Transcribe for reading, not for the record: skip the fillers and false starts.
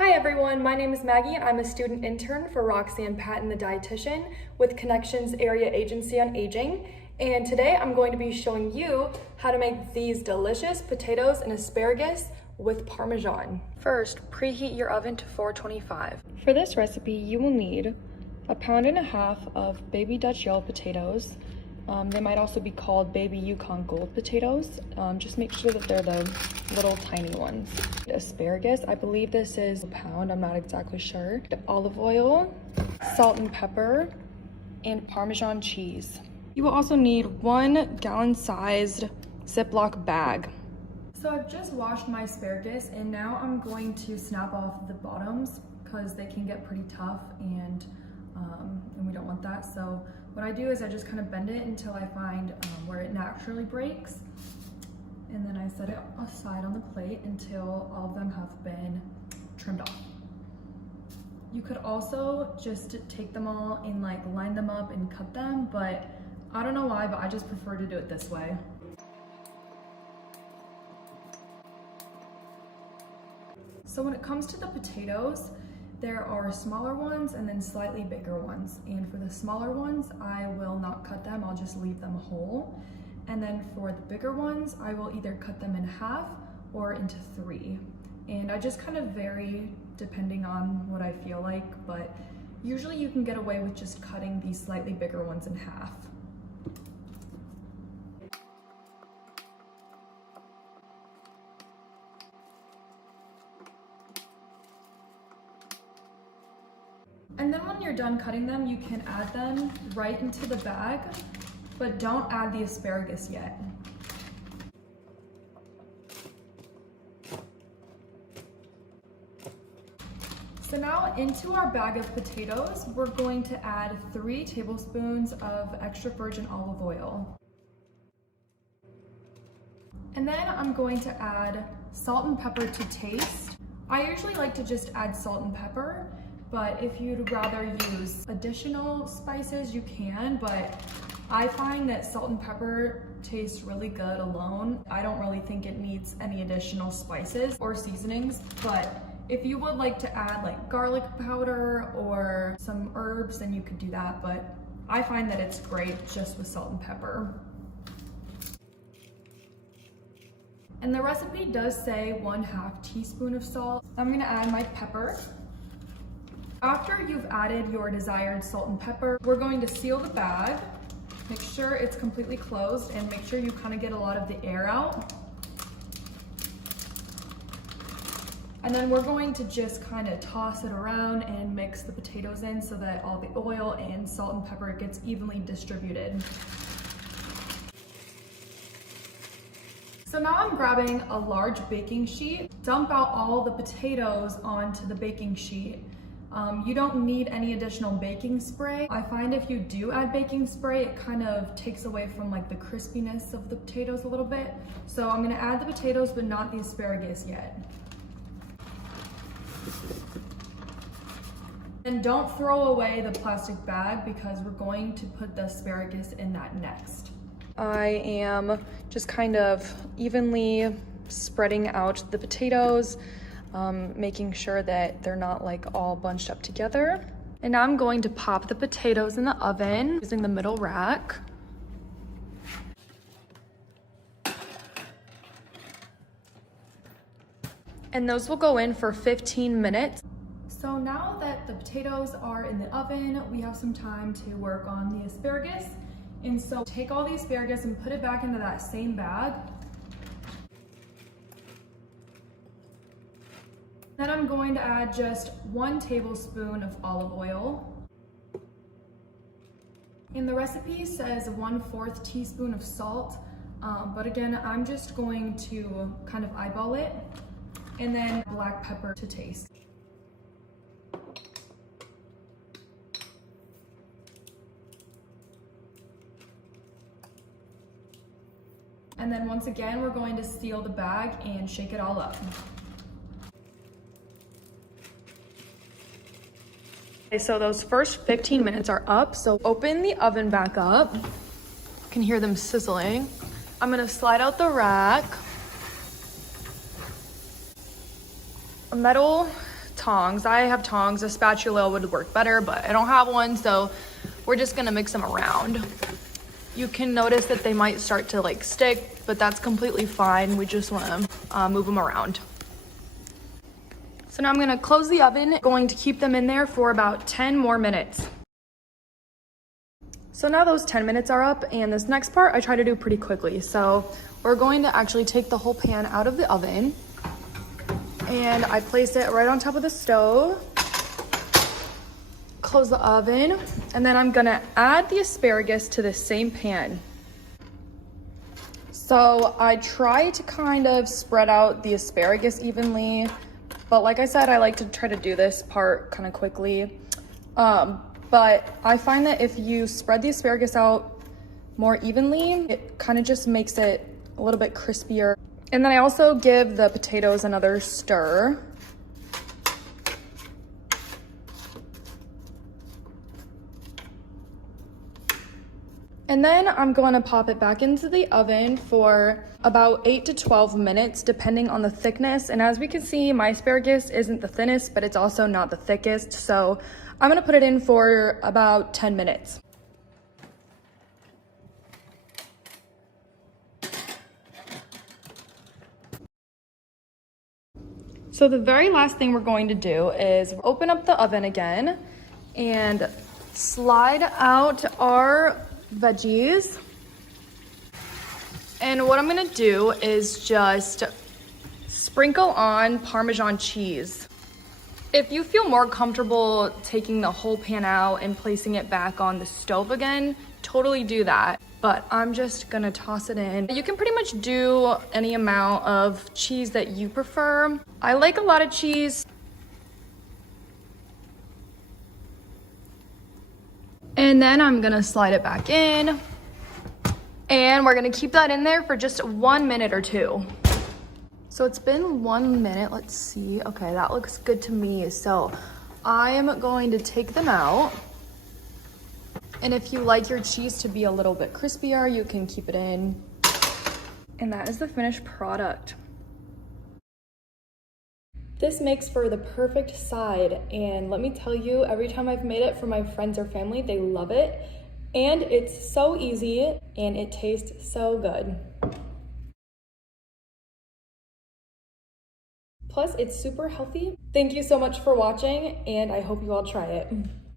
Hi everyone, my name is Maggie and I'm a student intern for Roxanne Patton, the dietitian with Connections Area Agency on Aging. And today I'm going to be showing you how to make these delicious potatoes and asparagus with Parmesan. First, preheat your oven to 425. For this recipe, you will need 1.5 pounds of baby Dutch yellow potatoes. They might also be called baby Yukon gold potatoes. Just make sure that they're the little tiny ones. Asparagus, I believe this is 1 pound, I'm not exactly sure. Olive oil, salt and pepper, and Parmesan cheese. You will also need 1 gallon-sized Ziploc bag. So I've just washed my asparagus and now I'm going to snap off the bottoms because they can get pretty tough and we don't want that. So what I do is I just kind of bend it until I find where it naturally breaks. And then I set it aside on the plate until all of them have been trimmed off. You could also just take them all and like line them up and cut them, but I don't know why, but I just prefer to do it this way. So when it comes to the potatoes, there are smaller ones and then slightly bigger ones. And for the smaller ones, I will not cut them, I'll just leave them whole. And then for the bigger ones, I will either cut them in half or into 3. And I just kind of vary depending on what I feel like, but usually you can get away with just cutting these slightly bigger ones in half. And then when you're done cutting them, you can add them right into the bag, but don't add the asparagus yet. So now into our bag of potatoes, we're going to add 3 tablespoons of extra virgin olive oil. And then I'm going to add salt and pepper to taste. I usually like to just add salt and pepper, but if you'd rather use additional spices, you can, but I find that salt and pepper tastes really good alone. I don't really think it needs any additional spices or seasonings, but if you would like to add like garlic powder or some herbs, then you could do that, but I find that it's great just with salt and pepper. And the recipe does say 1/2 teaspoon of salt. I'm gonna add my pepper. After you've added your desired salt and pepper, we're going to seal the bag. Make sure it's completely closed and make sure you kind of get a lot of the air out. And then we're going to just kind of toss it around and mix the potatoes in so that all the oil and salt and pepper gets evenly distributed. So now I'm grabbing a large baking sheet. Dump out all the potatoes onto the baking sheet. You don't need any additional baking spray. I find if you do add baking spray, it kind of takes away from like the crispiness of the potatoes a little bit. So I'm gonna add the potatoes, but not the asparagus yet. And don't throw away the plastic bag because we're going to put the asparagus in that next. I am just kind of evenly spreading out the potatoes, making sure that they're not like all bunched up together. And now I'm going to pop the potatoes in the oven using the middle rack. And those will go in for 15 minutes. So now that the potatoes are in the oven, we have some time to work on the asparagus. And so take all the asparagus and put it back into that same bag. Then I'm going to add just 1 tablespoon of olive oil. And the recipe says 1/4 teaspoon of salt, but again, I'm just going to kind of eyeball it. And then black pepper to taste. And then once again, we're going to seal the bag and shake it all up. Okay, so those first 15 minutes are up, so open the oven back up. You can hear them sizzling. I'm gonna slide out the rack. A metal tongs. I have tongs. A spatula would work better, but I don't have one, so we're just gonna mix them around. You can notice that they might start to like stick, but that's completely fine. We just wanna move them around. So now I'm gonna close the oven, going to keep them in there for about 10 more minutes. So now those 10 minutes are up, and this next part I try to do pretty quickly. So we're going to actually take the whole pan out of the oven, and I place it right on top of the stove, close the oven, and then I'm gonna add the asparagus to the same pan. So I try to kind of spread out the asparagus evenly, but like I said, I like to try to do this part kind of quickly. But I find that if you spread the asparagus out more evenly, it kind of just makes it a little bit crispier. And then I also give the potatoes another stir. And then I'm going to pop it back into the oven for about 8 to 12 minutes, depending on the thickness. And as we can see, my asparagus isn't the thinnest, but it's also not the thickest. So I'm gonna put it in for about 10 minutes. So the very last thing we're going to do is open up the oven again and slide out our veggies. And what I'm gonna do is just sprinkle on Parmesan cheese. If you feel more comfortable taking the whole pan out and placing it back on the stove again, totally do that. But I'm just gonna toss it in. You can pretty much do any amount of cheese that you prefer. I like a lot of cheese. And then I'm gonna slide it back in. And we're gonna keep that in there for just 1 minute or two. So it's been 1 minute, let's see. Okay, that looks good to me. So I am going to take them out. And if you like your cheese to be a little bit crispier, you can keep it in. And that is the finished product. This makes for the perfect side. And let me tell you, every time I've made it for my friends or family, they love it. And it's so easy and it tastes so good. Plus, it's super healthy. Thank you so much for watching, and I hope you all try it.